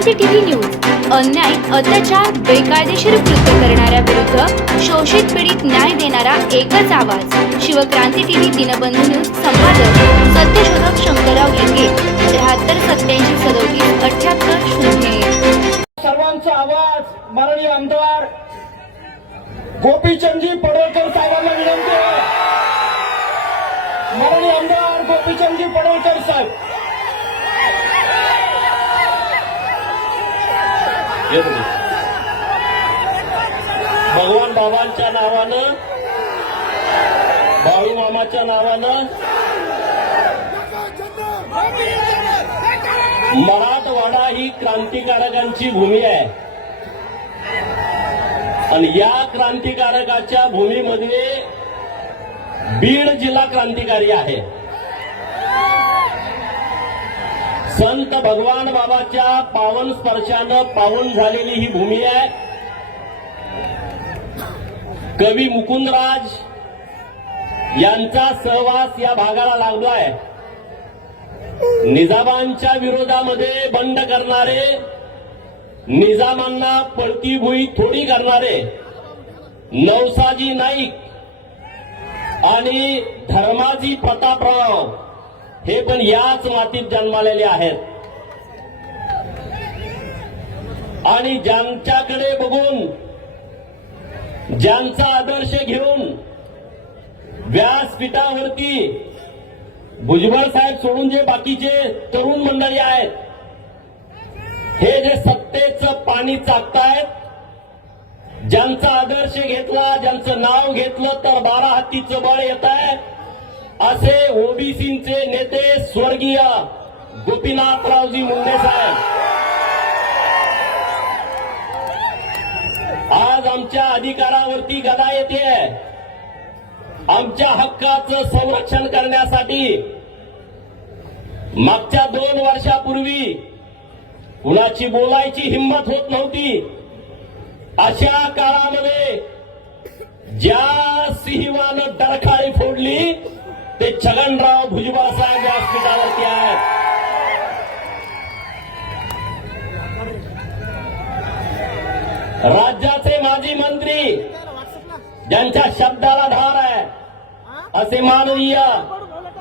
क्रांती TV news. अन्याय अत्याचार बेकायदेशीर कृत्य करणाऱ्या विरुद्ध शोषित पीडित न्याय देणारा एकच आवाज. शिवक्रांती टीव्ही दिनबंधू न्यूज संपादक सत्यशोधक शंकरराव लिंगे त्र्याहत्तर सत्याऐंशी सदोतीस अठ्याहत्तर शून्य सर्वांचा आवाज माननीय आमदार गोपीचंदजी पडळकर साहेबांना विनंती आहे. माननीय आमदार गोपीचंदजी पडळकर साहेब. भगवान बाबांच्या नावानं बाळू मामाच्या नावानं मराठवाडा ही क्रांतिकारकांची भूमी आहे. आणि या क्रांतिकारकाच्या भूमीमध्ये बीड जिल्हा क्रांतिकारी आहे. संत भगवान बाबाच्या पावन स्पर्शानं पावन झालेली ही भूमी आहे. कवी मुकुंदराज यांचा सहवास या भागाला लागलाय निजामांच्या विरोधामध्ये बंड करणारे निजामांना पळती भुई थोडी करणारे नवसाजी नाईक आणि धर्माजी प्रतापराव हे पण याच मातीत जन्मालेले आहेत. आणि ज्यांच्याकडे बघून ज्यांचा आदर्श घेऊन व्यासपीठावरती भुजबळ साहेब सोडून जे बाकीचे तरुण मंडळी आहेत हे जे सत्तेचं पाणी चाकतायत ज्यांचा आदर्श घेतला ज्यांचं नाव घेतलं तर बारा हत्तीचं बळ येत आहे असे ओबीसीचे नेते स्वर्गीय गोपीनाथरावजी मुंडे साहेब. आज आमच्या अधिकारावरती गदा येते. आमच्या हक्काचं संरक्षण करण्यासाठी मागच्या दोन वर्षापूर्वी कुणाची बोलायची हिंमत होत नव्हती. अशा काळामध्ये ज्या सिंहानं डरखाळी फोडली ते छगनराव भुजबळ साहेब व्यासपीठावरती आहेत. राज्याचे माजी मंत्री ज्यांच्या शब्दाला धार आहे असे माननीय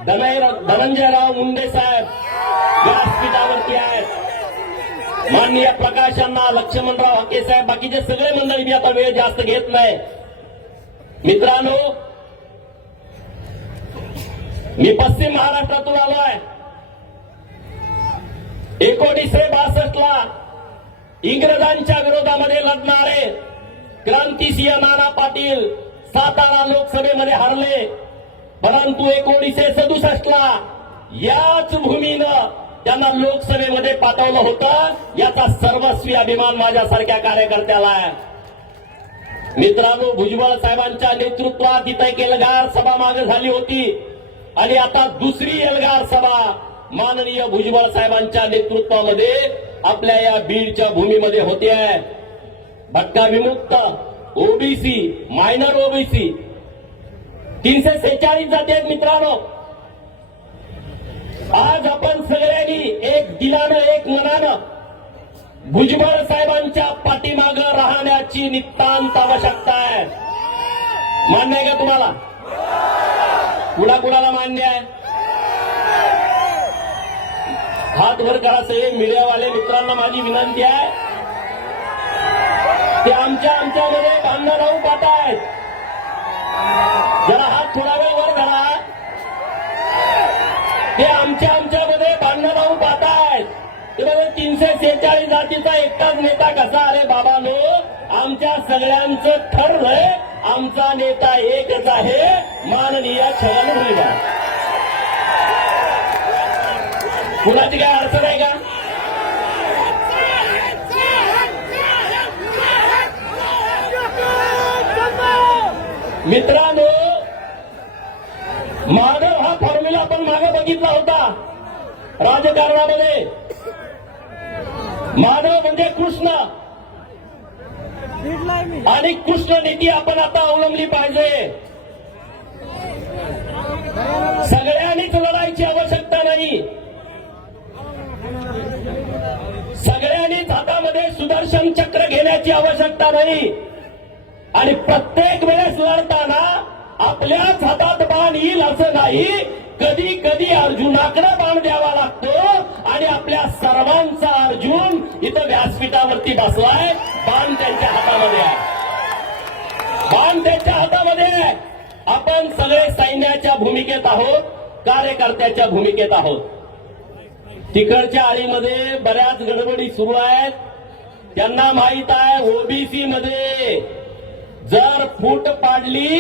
धनंजयराव मुंडे साहेब व्यासपीठावरती आहेत. माननीय प्रकाशांना लक्ष्मणराव हके साहेब बाकीचे सगळे मंडळी मी आता वेळ जास्त घेत नाही. मित्रांनो मी पश्चिम महाराष्ट्रातून आलोय. एकोणीसशे बासष्ट ला इंग्रजांच्या विरोधामध्ये लढणारे क्रांतिसिंह नाना पाटील सातारा लोकसभेमध्ये हरले. परंतु एकोणीसशे सदुसष्ट ला याच भूमीनं त्यांना लोकसभेमध्ये पाठवलं होतं. याचा सर्वस्वी अभिमान माझ्यासारख्या कार्यकर्त्याला आहे. मित्रांनो भुजबळ साहेबांच्या नेतृत्वात इथे केलगार सभा मागे झाली होती. आणि आता दुसरी एल्गार सभा माननीय भुजबळ साहेबांच्या नेतृत्वामध्ये आपल्या या बीडच्या भूमीमध्ये होते. आहे भटका विमुक्त ओबीसी मायनर ओबीसी तीनशे सेहेचाळीस जाती आहेत मित्रांनो. आज आपण सगळ्यांनी एक दिलानं एक मनानं भुजबळ साहेबांच्या पाठीमागं राहण्याची नितांत आवश्यकता आहे. मान्य आहे का तुम्हाला? कुणा कुणाला मान्य आहे? हात वर करा सगळे मीडियावाले मित्रांना माझी विनंती आहे. ते आमच्या आमच्यामध्ये बांधणं राहू पाहत आहेत जरा हात थोडा वेळ वर करा ते आमच्या आमच्यामध्ये बांधणं राहू पाहत आहेत ते तीनशे सेहेचाळीस जातीचा एकटाच नेता कसा? अरे बाबानो आमच्या सगळ्यांचं ठरलंय. आमचा नेता एकच आहे. माननीय छगन भुजबळ. कुणाची काय अडचण आहे का? मित्रांनो माधव हा फॉर्म्युला आपण मागे बघितला होता राजकारणामध्ये. माधव म्हणजे कृष्ण. आणि कृष्ण नीती आपण आता अवलंबली पाहिजे. सगळ्यांनीच लढायची आवश्यकता नाही. सगळ्यांनीच हातामध्ये सुदर्शन चक्र घेण्याची आवश्यकता नाही. आणि प्रत्येक वेळेस लढताना आपल्याच हातात बाण येईल असं नाही. कधी कधी अर्जुनाकडे बाण द्यावा लागतो आणि आपल्या सर्वांचा अर्जुन इथं व्यासपीठावरती बसलाय. बाण त्यांच्या हातामध्ये आहे. बाण त्यांच्या हातामध्ये आहे. आपण सगळे सैन्याच्या भूमिकेत आहोत कार्यकर्त्याच्या भूमिकेत आहोत. तिकडच्या आळीमध्ये बऱ्याच गडबडी सुरू आहेत. त्यांना माहीत आहे ओबीसी मध्ये जर फूट पाडली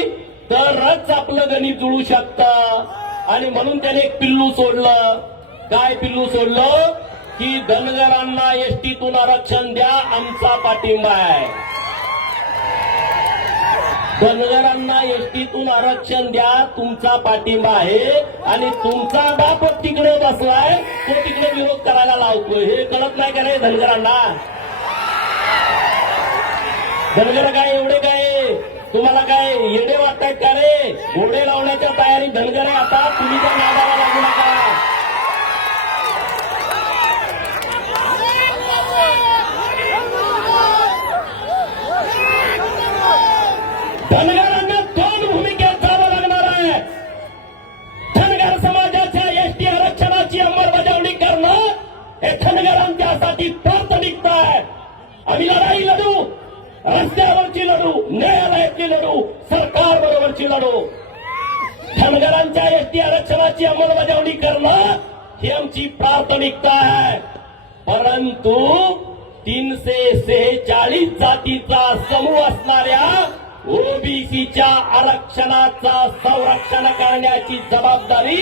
तरच आपलं गणित जुळू शकतं. आणि म्हणून त्याने एक पिल्लू सोडलं. काय पिल्लू सोडलं? की धनगरांना एसटीतून आरक्षण द्या आमचा पाठिंबा आहे. धनगरांना एसटीतून आरक्षण द्या तुमचा पाठिंबा आहे आणि तुमचा बाप तिकडे बसलाय तो तिकडे विरोध करायला लावतोय. हे कळत नाही का रे धनगरांना? धनगर काय एवढे काय? तुम्हाला काय येडे वाटतायत का रे? घोडे लावण्याच्या तयारी धनगर आहे आता तुम्ही त्या नादाला लागू नका. धनगरांना दोन भूमिकेत जावं लागणार आहे. धनगर समाजाच्या एसटी आरक्षणाची अंमलबजावणी करणं हे धनगरांच्यासाठी प्राथमिकता आहे. आम्ही लढाई लढू रस्त्यावरची लढू न्यायालयाची लढू सरकार बरोबरची लढू. धनगरांच्या एसटी आरक्षणाची अंमलबजावणी करणं ही आमची प्राथमिकता आहे. परंतु तीनशे सेहेचाळीस जातीचा समूह असणाऱ्या ओबीसीच्या आरक्षणाचा संरक्षण करण्याची जबाबदारी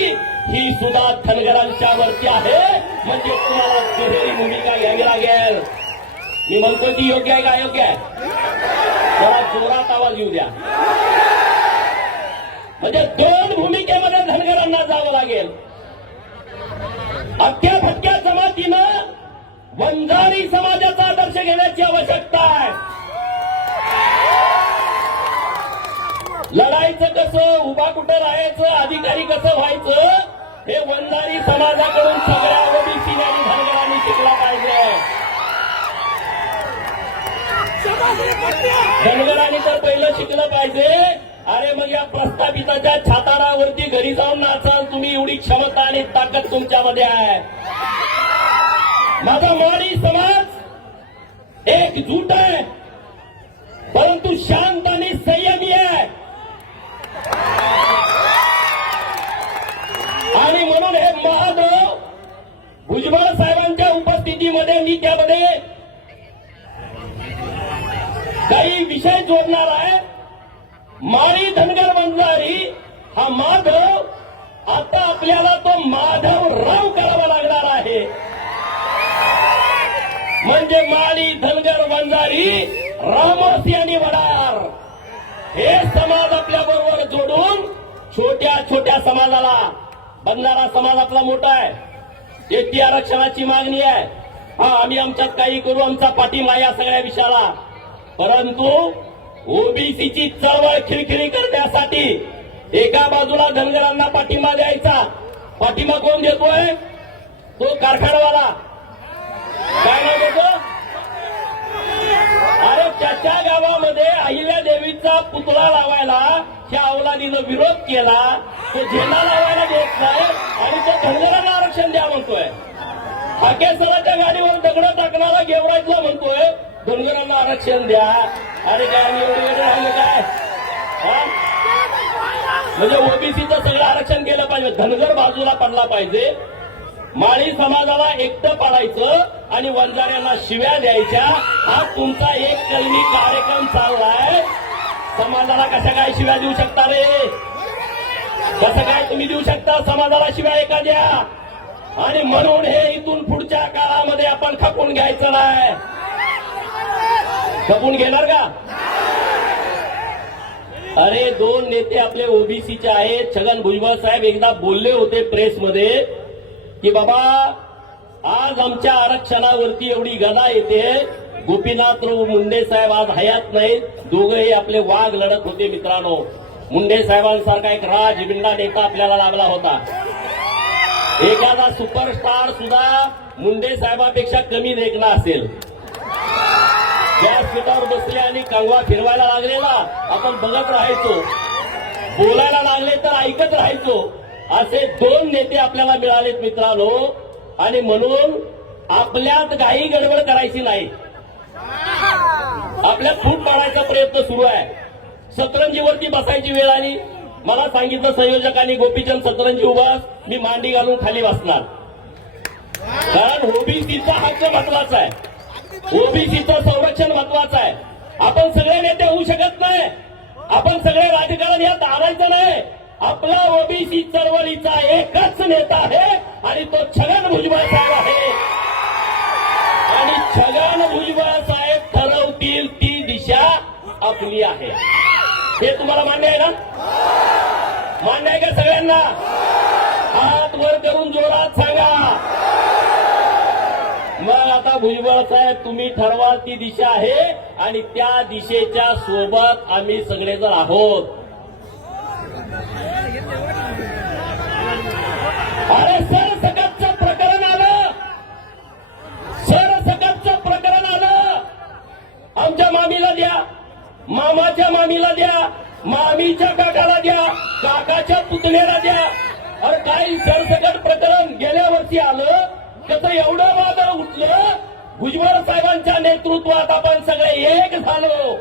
ही सुद्धा धनगरांच्या वरती आहे. म्हणजे तुम्हाला दुहेरी भूमिका घ्यावी लागेल? मी म्हणतो ती योग्य आहे का अयोग्य आहे? जरा जोरात आवाज येऊ द्या. म्हणजे दोन भूमिकेमध्ये धनगरांना जावं लागेल. अख्ख्या फटक्या जमातीनं वंजारी समाजाचा आदर्श घेण्याची आवश्यकता आहे. लढायचं कसं? उभा कुठं राहायचं? अधिकारी कसं व्हायचं? हे वंजारी समाजाकडून सगळ्या ओबीसी आणि धनगरांनी शिकला पाहिजे. धनगरांनी तर पहिलं शिकलं पाहिजे. अरे मग या प्रस्थापिताच्या छातारावरती घरी जाऊन नाचाल. तुम्ही एवढी क्षमता आणि ताकद तुमच्यामध्ये आहे. माझा मराठी समाज एकजूट आहे. जोडणार आहे. माळी धनगर बंजारी हा माधव आता आपल्याला तो माधव राव करावा लागणार आहे. म्हणजे माळी धनगर बंजारी रामोसी आणि वडार. हे समाज आपल्या बरोबर जोडून छोट्या छोट्या समाजाला बंजारा समाज आपला मोठा आहे. एसटी आरक्षणाची मागणी आहे. हा आम्ही आमच्यात काही करू आमचा पाठिंबा या सगळ्या विषयाला. परंतु ओबीसीची चळवळ खिळखिळी करण्यासाठी एका बाजूला धनगरांना पाठिंबा द्यायचा. पाठिंबा कोण देतोय? तो कारखानावाला. काय नाव देतो अरे त्याच्या गावामध्ये अहिल्या देवीचा पुतळा लावायला त्या अवलादीनं विरोध केला. तो झेंडा लावायला देत नाही आणि तो धनगरांना आरक्षण द्या म्हणतोय. हाकेसराच्या गाडीवर दगड टाकणारा गेवराजला म्हणतोय धनगरांना आरक्षण द्या. अरे काय आम्ही एवढे काय? म्हणजे ओबीसीचं सगळं आरक्षण केलं पाहिजे. धनगर बाजूला पडला पाहिजे. माळी समाजाला एकटं पाडायचं आणि वंजाऱ्यांना शिव्या द्यायच्या. हा तुमचा एक कलमी कार्यक्रम चाललाय. समाजाला कशा काय शिव्या देऊ शकता रे? कसं काय तुम्ही देऊ शकता? समाजाला शिव्या एखाद्या आणि म्हणून हे इथून पुढच्या काळामध्ये आपण खपून घ्यायचं नाही. खपून घेणार का? अरे दोन नेते आपले ओबीसीचे आहेत. छगन भुजबळ साहेब एकदा बोलले होते प्रेसमध्ये की बाबा आज आमच्या आरक्षणावरती एवढी गदा येते. गोपीनाथराव मुंडे साहेब आज हयात नाहीत. दोघेही आपले वाघ लढत होते मित्रांनो. मुंडे साहेबांसारखा एक राजबिंडा नेता आपल्याला लाभला होता. एखादा सुपरस्टार सुद्धा मुंडे साहेबांपेक्षा कमी देखणा असेल. व्यासपीठावर बसले आणि कळवा फिरवायला लागलेला. आपण बघत राहायचो. बोलायला लागले तर ऐकत राहायचो. असे दोन नेते आपल्याला मिळालेत मित्रांनो. आणि म्हणून आपल्यात काही गडबड करायची नाही. आपल्या फूट पाडायचा प्रयत्न सुरू आहे. सतरंजीवरती बसायची वेळ आली. मला सांगितलं संयोजकांनी गोपीचंद सतरंजी उभास मी मांडी घालून खाली बसणार. कारण ओबीसीचा हक्क महत्त्वाचा आहे. ओबीसीचं संरक्षण महत्वाचं आहे. आपण सगळे नेते होऊ शकत नाही. आपण सगळे राजकारण यात आणायचं नाही. आपला ओबीसी चळवळीचा एकच नेता आहे आणि तो छगन भुजबळ साहेब आहे. आणि छगन भुजबळ साहेब ठरवतील ती दिशा आपली आहे. हे तुम्हाला मान्य आहे ना? मान्य आहे का सगळ्यांना? हात वर करून जोरात सांगा. भुजबळ साहेब तुम्ही ठरवाल ती दिशा आहे आणि त्या दिशेच्या सोबत आम्ही सगळेजण आहोत. अरे सरसकटचं प्रकरण आलं. सरसकटचं प्रकरण आलं. आमच्या मामीला द्या. मामाच्या मामीला द्या. मामीच्या काकाला द्या. काकाच्या पुतण्याला द्या. अरे काही सरसकट प्रकरण गेल्या वर्षी आलं? त्याचं एवढं भुजबळ साहेबांच्या नेतृत्वात आपण सगळे एक झालो.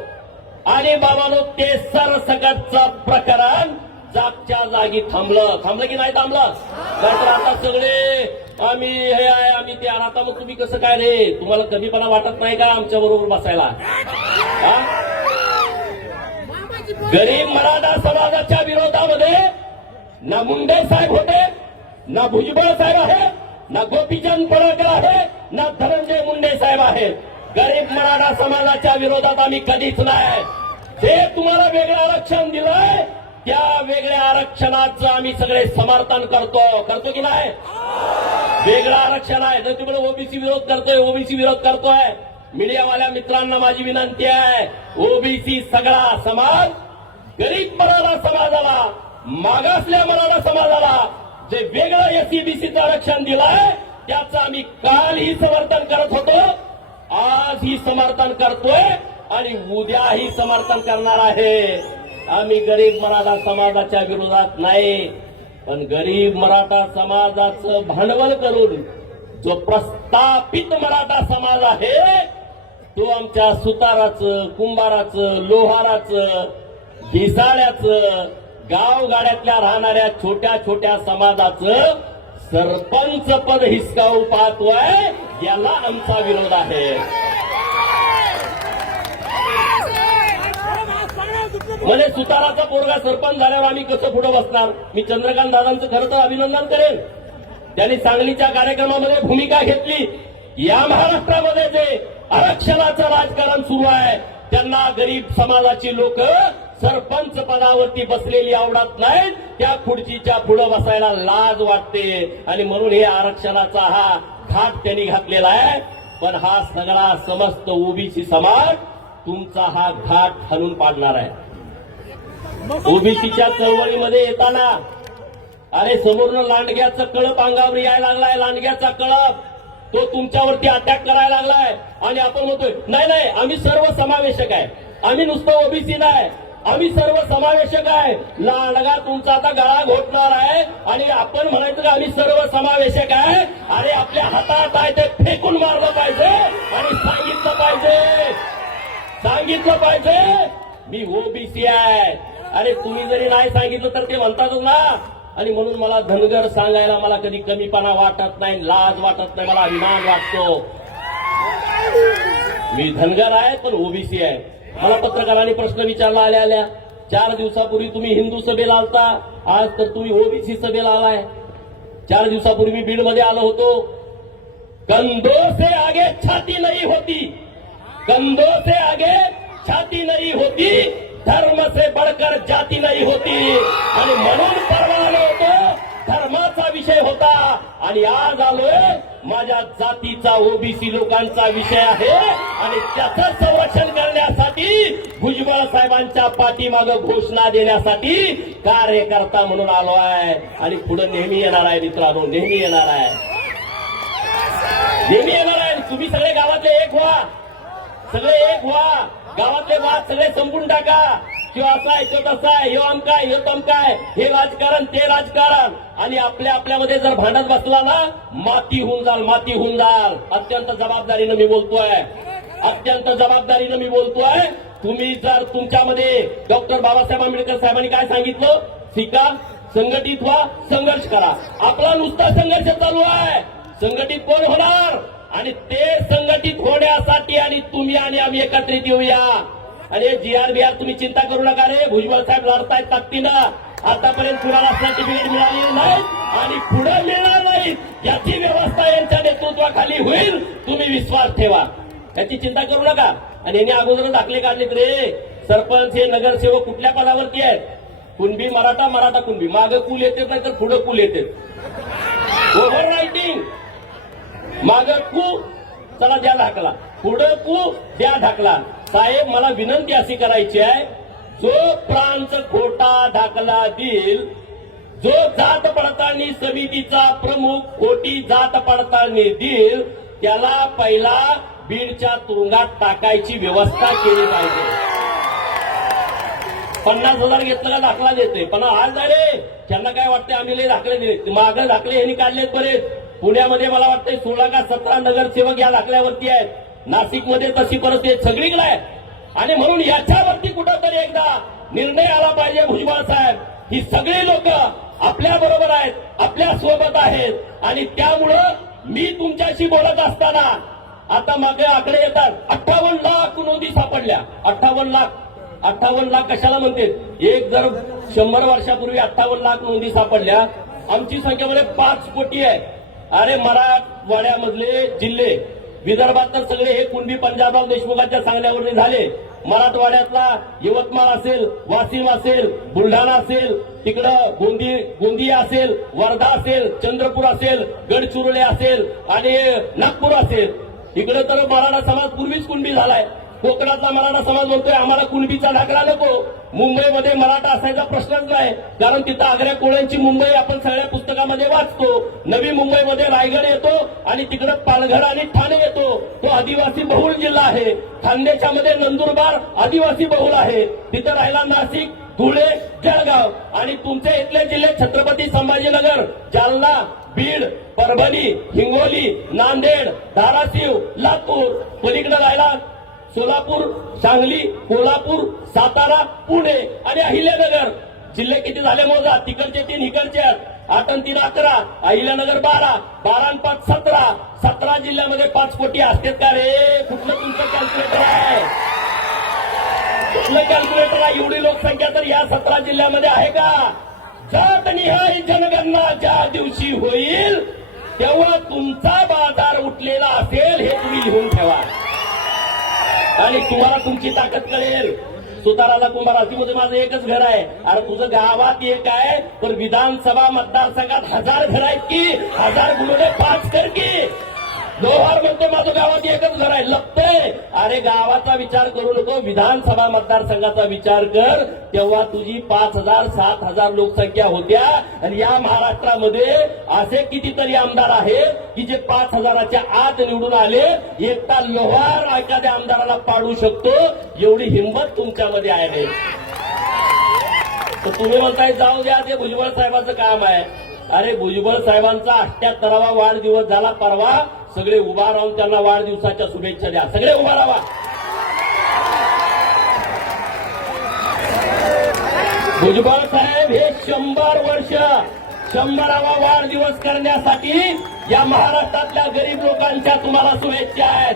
आणि बाबानो ते सरसकटचं प्रकरण जागच्या जागी थांबलं. थांबलं की नाही थांबलं? तर आता सगळे आम्ही हे आहे आम्ही ते आता मग तुम्ही कसं काय रे? तुम्हाला कमीपणा वाटत नाही का आमच्या बरोबर बसायला? गरीब मराठा समाजाच्या विरोधामध्ये ना मुंडे साहेब होते ना भुजबळ साहेब आहे ना गोपीचंद पडळकर आहे ना धनंजय मुंडे साहेब आहेत. गरीब मराठा समाजाच्या विरोधात आम्ही कधीच नाही. जे तुम्हाला वेगळं आरक्षण दिलंय त्या वेगळ्या आरक्षणाचं आम्ही सगळे समर्थन करतो. करतो की नाही? वेगळं आरक्षण आहे. जर तुम्ही ओबीसी विरोध करतोय ओबीसी विरोध करतोय. मीडियावाल्या मित्रांना माझी विनंती आहे ओबीसी सगळा समाज गरीब मराठा समाजाला मागासल्या मराठा समाजाला जे वेगळं एससीबीसीचं आरक्षण दिलंय त्याचं आम्ही कालही समर्थन करत होतो. आजही समर्थन करतोय आणि उद्याही समर्थन करणार आहे. आम्ही गरीब मराठा समाजाच्या विरोधात नाही पण गरीब मराठा समाजाचं भांडवल करून जो प्रस्थापित मराठा समाज आहे तो आमच्या सुताराचं कुंभाराचं लोहाराचं ढिसाळ्याचं गावगाड्यातल्या राहणाऱ्या छोट्या छोट्या समाजाचं सरपंच पद हिसकावू पाहतोय याला आमचा विरोध आहे. म्हणजे सुताराचा पोरगा सरपंच झाल्यावर आम्ही कसं पुढे बसणार? मी चंद्रकांत दादांचं खरं तर अभिनंदन करेन. त्यांनी सांगलीच्या कार्यक्रमामध्ये भूमिका घेतली. या महाराष्ट्रामध्ये जे आरक्षणाचं राजकारण सुरू आहे त्यांना गरीब समाजाची लोक सरपंच पदावरती बसलेली आवडत नाहीत त्या खुर्चीच्या पुढे बसायला लाज वाटते. आणि म्हणून हे आरक्षणाचा हा घाट त्यांनी घातलेला आहे. पण हा सगळा समस्त ओबीसी समाज तुमचा हा घाट हलून पाडणार आहे. ओबीसीच्या चळवळीमध्ये येताना अरे समोरनं लांडग्याचं कळप अंगावर यायला लागलाय लांडग्याचा कळप. तो तुमच्यावरती अटॅक करायला लागलाय. आणि आपण म्हणतोय नाही नाही आम्ही सर्व समावेशक आहे. आम्ही नुसतं ओबीसी नाही. आम्ही सर्व समावेशक आहे. लाडगा तुमचा आता गळा घोटणार आहे. आणि आपण म्हणायचं का आम्ही सर्व समावेशक आहे. अरे आपल्या हातात आहे ते फेकून मारलं पाहिजे. आणि सांगितलं पाहिजे. सांगितलं पाहिजे. मी ओबीसी आहे. अरे तुम्ही जरी नाही सांगितलं तर ते म्हणतातच ना. आणि म्हणून मला धनगर सांगायला मला कधी कमीपणा वाटत नाही लाज वाटत नाही मला अभिमान वाटतो. मी धनगर आहे पण ओबीसी आहे. मला पत्रकारांनी प्रश्न विचारला आल्या आल्या. चार दिवसापूर्वी तुम्ही हिंदू सभेला आलता. आज तर तुम्ही ओबीसी सभेला आलाय. चार दिवसापूर्वी मी बीडमध्ये आलो होतो. कंदो से आगे छाती नाही होती. कंदो से आगे छाती नाही होती. धर्म से बढ़कर जाती नाही होती. आणि म्हणून परवा आलो होतो. धर्माचा विषय होता. आणि आज आलोय माझ्या जातीचा ओबीसी लोकांचा विषय आहे. आणि त्याचं संरक्षण करण्यासाठी भुजबळ साहेबांच्या पाठीमागं घोषणा देण्यासाठी कार्यकर्ता म्हणून आलो आहे. आणि पुढे नेहमी येणार आहे मित्रांनो नेहमी येणार आहे. नेहमी येणार आहे. तुम्ही सगळे गावातले एक व्हा. सगळे एक व्हा. गावातले वाद सगळे संपून टाका. किंवा असा आहे तो तसा आहे ह्यो अमकाय आहे ह्यो तमका हे राजकारण ते राजकारण. आणि आपल्या आपल्यामध्ये जर भांडत बसला ना माती होऊन जाल माती होऊन जाल. अत्यंत जबाबदारीनं मी बोलतोय. अत्यंत जबाबदारीनं मी बोलतोय. तुम्ही जर तुमच्यामध्ये डॉक्टर बाबासाहेब आंबेडकर साहेबांनी काय सांगितलं? शिका संघटित व्हा संघर्ष करा. आपला नुसता संघर्ष चालू आहे. संघटित कोण होणार? आणि ते संघटित होण्यासाठी आणि तुम्ही आणि आम्ही एकत्रित येऊया. आणि जी आर बी आर तुम्ही चिंता करू नका रे. भुजबळ साहेब लढतायत ताकदीनं. आतापर्यंत कुणाला सर्टिफिकेट मिळालेली नाही आणि पुढे मिळणार नाही. याची व्यवस्था यांच्या नेतृत्वाखाली होईल. तुम्ही विश्वास ठेवा. याची चिंता करू नका. आणि यांनी अगोदर दाखले काढलेत रे. सरपंच हे नगरसेवक कुठल्या पदावरती आहेत? कुणबी मराठा मराठा कुणबी. मागं कुल येते नाही तर पुढं कुल येते. ओव्हर रायटिंग माग कू चला द्या ढाकला. पुढं कू द्या ढाकला. साहेब मला विनंती अशी करायची आहे जो प्रांत खोटा ढाकला देईल जो जात पडताळणी समितीचा प्रमुख खोटी जात पडताळणी देईल त्याला पहिला बीडच्या तुरुंगात टाकायची व्यवस्था केली पाहिजे. पन्नास हजार घेतलं का दाखला देते पण आज झाले. त्यांना काय वाटतं आम्ही लय दाखले दिले मागं दाखले यांनी काढलेत बरेच. पुण्यामध्ये मला वाटतंय सोळा का सतरा नगरसेवक या लागल्यावरती आहेत. नाशिकमध्ये तशी परिस्थिती सगळीकडे आहे आणि म्हणून याच्यावरती कुठंतरी एकदा निर्णय आला पाहिजे भुजबळ साहेब. ही सगळी लोक आपल्या बरोबर आहेत आपल्यासोबत आहेत. आणि त्यामुळं मी तुमच्याशी बोलत असताना आता मागे आकडे येतात. अठ्ठावन्न लाख नोंदी सापडल्या. अठ्ठावन्न लाख. अठ्ठावन्न लाख कशाला म्हणते एक जर शंभर वर्षापूर्वी अठ्ठावन्न लाख नोंदी सापडल्या आमची संख्या म्हणजे पाच कोटी आहे. अरे मराठवाड्यामधले जिल्हे विदर्भात तर सगळे हे कुणबी पंजाबराव देशमुखांच्या सांगण्यावरती झाले. मराठवाड्यातला यवतमाळ असेल वाशिम असेल बुलढाणा असेल तिकडं गोंदी गोंदिया असेल वर्धा असेल चंद्रपूर असेल गडचिरोली असेल आणि नागपूर असेल. इकडे तर मराठा समाज पूर्वीच कुणबी झालाय. कोकणातला मराठा समाज म्हणतोय आम्हाला कुणबीचा ढाकरा नको. मुंबईमध्ये मराठा असायचा प्रश्नच नाही. कारण तिथं आग्र्या कोळ्यांची मुंबई आपण सगळ्या पुस्तकामध्ये वाचतो. नवी मुंबईमध्ये रायगड येतो आणि तिकडं पालघर आणि ठाणे येतो. तो आदिवासी बहुल जिल्हा आहे. खानदेशामध्ये नंदुरबार आदिवासी बहुल आहे. तिथं राहिला नाशिक धुळे जळगाव आणि तुमच्या इथले जिल्हे छत्रपती संभाजीनगर जालना बीड परभणी हिंगोली नांदेड धाराशिव लातूर. पलीकडे राहिला सोलापूर सांगली कोल्हापूर सातारा पुणे आणि अहिल्यानगर. जिल्हे किती झाले मोजा? तिकडचे तीन इकडचे आहेत. तीन अकरा अहिल्यानगर बारा बारा पाच सतरा. सतरा जिल्ह्यामध्ये पाच कोटी असतात का रे? कुठलं तुमचं कॅल्क्युलेटर आहे? कुठलं कॅल्क्युलेटर आहे? एवढी लोकसंख्या तर या सतरा जिल्ह्यामध्ये आहे का? जात निहाय जनगणना ज्या दिवशी होईल तेव्हा तुमचा बाजार उठलेला असेल हे तुम्ही लिहून ठेवा. आणि तुम्हाला तुमची ताकद कळेल. सुताराला कुंभारातीमध्ये माझं एकच घर आहे. अरे तुझं गावात एक आहे पण विधानसभा मतदारसंघात हजार घर आहेत की? हजार गुणुले पाच कर की? लोहार म्हणतो माझं गावात एकच घर आहे. लपतंय अरे गावाचा विचार करू नको. विधानसभा मतदारसंघाचा विचार कर. तेव्हा तुझी पाच हजार सात हजार लोकसंख्या होत्या. आणि या महाराष्ट्रामध्ये असे कितीतरी आमदार आहेत की जे पाच हजाराच्या आत निवडून आले. एकटा लोहार एखाद्या आमदाराला पाडू शकतो. एवढी हिंमत तुमच्यामध्ये आहे. तर तुम्ही म्हणताय जाऊ द्या ते भुजबळ साहेबांचं काम आहे. अरे भुजबळ साहेबांचा अठ्याहत्तरावा वाढदिवस झाला परवा. सगळे उभा राहून त्यांना वाढदिवसाच्या शुभेच्छा द्या. सगळे उभा राहा. भुजबळ साहेब हे शंभर वर्ष शंभरावा वाढदिवस करण्यासाठी या महाराष्ट्रातल्या गरीब लोकांच्या तुम्हाला शुभेच्छा आहेत.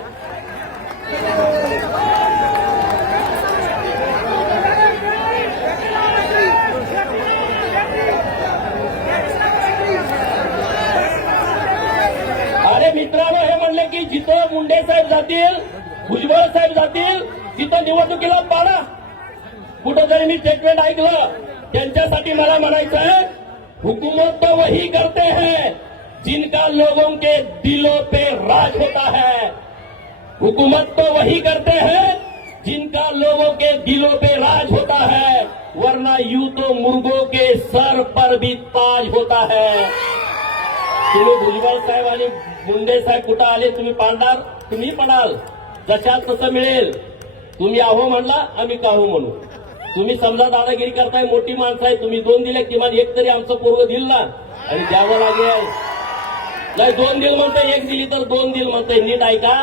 जिथं मुंडे साहेब जातील, भुजबळ साहेब जातील, तिथं निवडणुकीला जरी मी स्टेटमेंट ऐकलं, त्यांच्यासाठी मला म्हणायचं हुकूमत तो वही करते हैं, जिनका लोगों के दिलों पे राज होता है. हुकूमत तो वही करते हैं, जिनका लोगों के दिलों पे राज होता है, वरना यूँ तो मुर्गों के सर पर भी ताज होता है. तुम्ही भुजबळ साहेब आणि मुंडे साहेब कुठं आले तुम्ही पाडणार तुम्ही पडाल जशा तसं मिळेल. तुम्ही आहो म्हणला आम्ही काहो म्हणू? तुम्ही समजा दादागिरी करताय मोठी माणसं आहे तुम्ही दोन दिले किमान एक तरी आमचं पूर्व दिल ना? आणि द्यावं लागेल. नाही दोन दिल म्हणतंय एक दिली तर दोन दिल म्हणतंय. नीट ऐका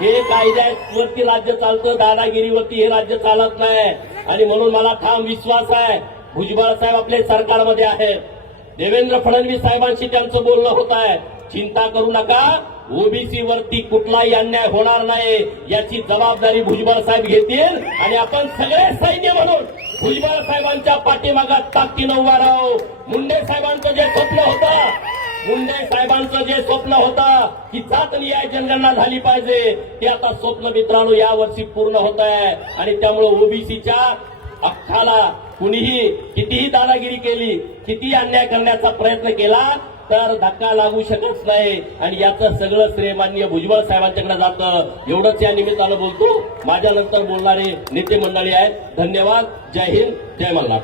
हे कायद्यावरती राज्य चालतं दादागिरीवरती हे राज्य चालत नाही. आणि म्हणून मला ठाम विश्वास आहे भुजबळ साहेब आपल्या सरकारमध्ये आहेत. देवेंद्र फडणवीस साहेबांशी त्यांचं बोलणं होत आहे. चिंता करू नका. ओबीसी वरती कुठलाही अन्याय होणार नाही. याची जबाबदारी भुजबळ साहेब घेतील. आणि आपण सगळे सैन्य म्हणून भुजबळ साहेबांच्या पाठीमागात ताकदीनं उभा राहू. मुंडे साहेबांचं जे स्वप्न होतं मुंडे साहेबांचं जे स्वप्न होतं की जात न्याय जनगणना झाली पाहिजे ते आता स्वप्न मित्रांनो या वर्षी पूर्ण होत आहे. आणि त्यामुळे ओबीसीच्या अख्खाला कुणीही कितीही दादागिरी केली कितीही अन्याय करण्याचा प्रयत्न केला तर धक्का लागू शकत नाही. आणि याचं सगळं श्रेय माननीय भुजबळ साहेबांच्याकडे जातं. एवढंच या निमित्तानं बोलतो. माझ्यानंतर बोलणारे नेते मंडळी आहेत. धन्यवाद. जय हिंद. जय मल्हार.